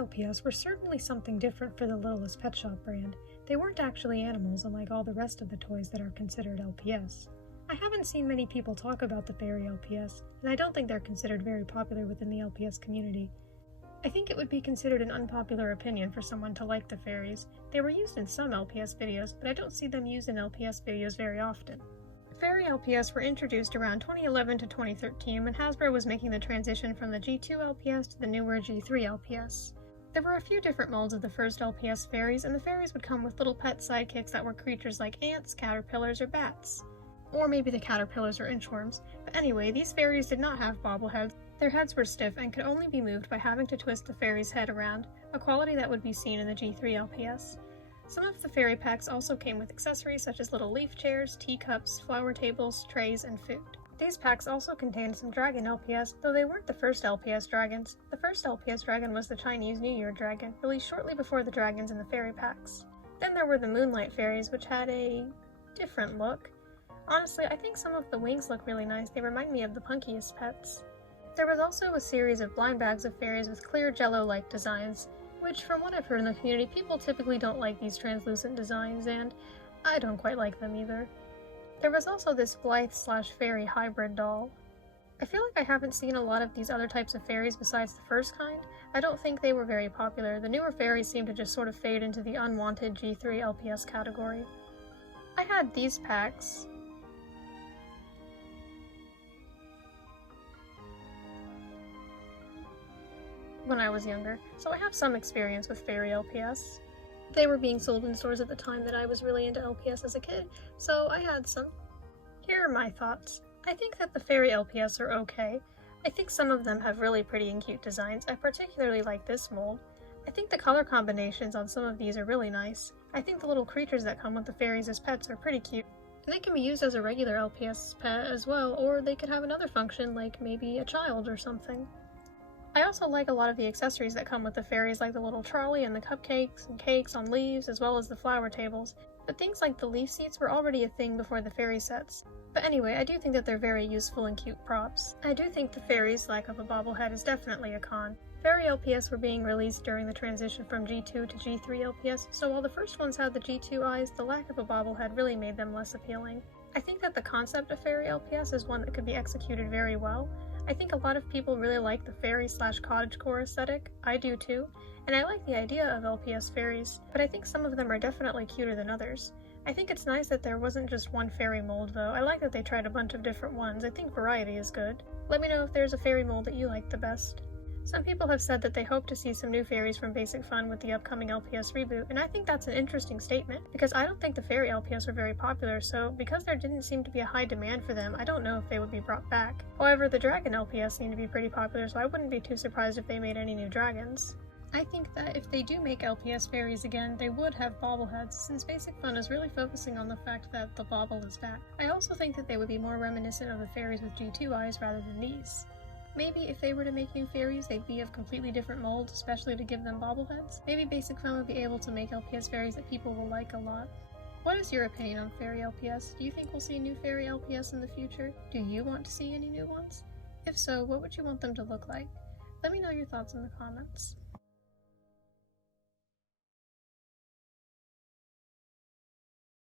LPS were certainly something different for the Littlest Pet Shop brand. They weren't actually animals unlike all the rest of the toys that are considered LPS. I haven't seen many people talk about the Fairy LPS, and I don't think they're considered very popular within the LPS community. I think it would be considered an unpopular opinion for someone to like the fairies. They were used in some LPS videos, but I don't see them used in LPS videos very often. Fairy LPS were introduced around 2011 to 2013 when Hasbro was making the transition from the G2 LPS to the newer G3 LPS. There were a few different molds of the first LPS fairies, and the fairies would come with little pet sidekicks that were creatures like ants, caterpillars, or bats. Or maybe the caterpillars or inchworms. But anyway, these fairies did not have bobbleheads. Their heads were stiff and could only be moved by having to twist the fairy's head around, a quality that would be seen in the G3 LPS. Some of the fairy packs also came with accessories such as little leaf chairs, teacups, flower tables, trays, and food. These packs also contained some dragon LPS, though they weren't the first LPS dragons. The first LPS dragon was the Chinese New Year dragon, released shortly before the dragons in the fairy packs. Then there were the Moonlight fairies, which had a different look. Honestly, I think some of the wings look really nice. They remind me of the punkiest pets. There was also a series of blind bags of fairies with clear jello-like designs, which from what I've heard in the community, people typically don't like these translucent designs, and I don't quite like them either. There was also this Blythe/fairy hybrid doll. I feel like I haven't seen a lot of these other types of fairies besides the first kind. I don't think they were very popular. The newer fairies seem to just sort of fade into the unwanted G3 LPS category. I had these packs. When I was younger, so I have some experience with Fairy LPS. They were being sold in stores at the time that I was really into LPS as a kid, so I had some. Here are my thoughts. I think that the Fairy LPS are okay. I think some of them have really pretty and cute designs. I particularly like this mold. I think the color combinations on some of these are really nice. I think the little creatures that come with the fairies as pets are pretty cute. And they can be used as a regular LPS pet as well, or they could have another function like maybe a child or something. I also like a lot of the accessories that come with the fairies, like the little trolley and the cupcakes and cakes on leaves, as well as the flower tables. But things like the leaf seats were already a thing before the fairy sets. But anyway, I do think that they're very useful and cute props. I do think the fairies' lack of a bobblehead is definitely a con. Fairy LPS were being released during the transition from G2 to G3 LPS, so while the first ones had the G2 eyes, the lack of a bobblehead really made them less appealing. I think that the concept of Fairy LPS is one that could be executed very well. I think a lot of people really like the fairy/cottagecore aesthetic. I do too, and I like the idea of LPS fairies, but I think some of them are definitely cuter than others. I think it's nice that there wasn't just one fairy mold though. I like that they tried a bunch of different ones. I think variety is good. Let me know if there's a fairy mold that you like the best. Some people have said that they hope to see some new fairies from Basic Fun with the upcoming LPS reboot, and I think that's an interesting statement, because I don't think the Fairy LPS were very popular, so because there didn't seem to be a high demand for them, I don't know if they would be brought back. However, the Dragon LPS seemed to be pretty popular, so I wouldn't be too surprised if they made any new dragons. I think that if they do make LPS fairies again, they would have bobbleheads, since Basic Fun is really focusing on the fact that the bobble is back. I also think that they would be more reminiscent of the fairies with G2 eyes rather than these. Maybe if they were to make new fairies, they'd be of completely different molds, especially to give them bobbleheads. Maybe Basic Fun would be able to make LPS fairies that people will like a lot. What is your opinion on Fairy LPS? Do you think we'll see new Fairy LPS in the future? Do you want to see any new ones? If so, what would you want them to look like? Let me know your thoughts in the comments.